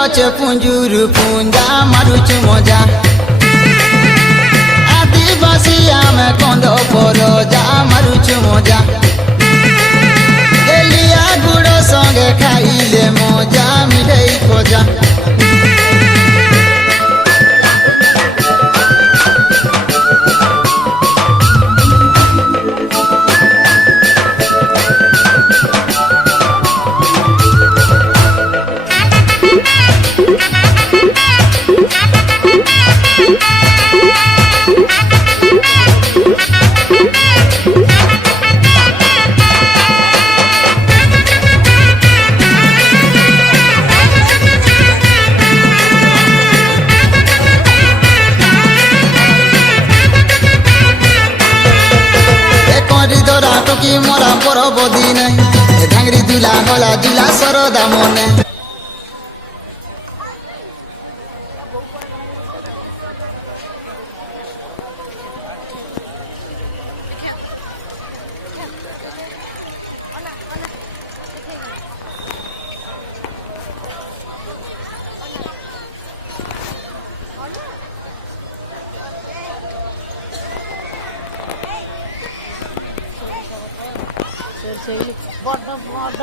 ଅଛେ ପୁଞ୍ଜୁରୁ ପୁଞ୍ଜା ମାରୁଛୁ ମଜା ଆଦିବାସୀ ଆମେ କନ୍ଦ ପରଜା ମାରୁଛୁ ମଜା ଏଲିଆ ଗୁଡ଼ ସଙ୍ଗେ ଖାଇଲେ ମଜା ମିଠେଇ ଖଜା কি মরা পরবদি নাই ঢাঙ্গরি দুলা গলা জুলা সরদা মনে বড় বড়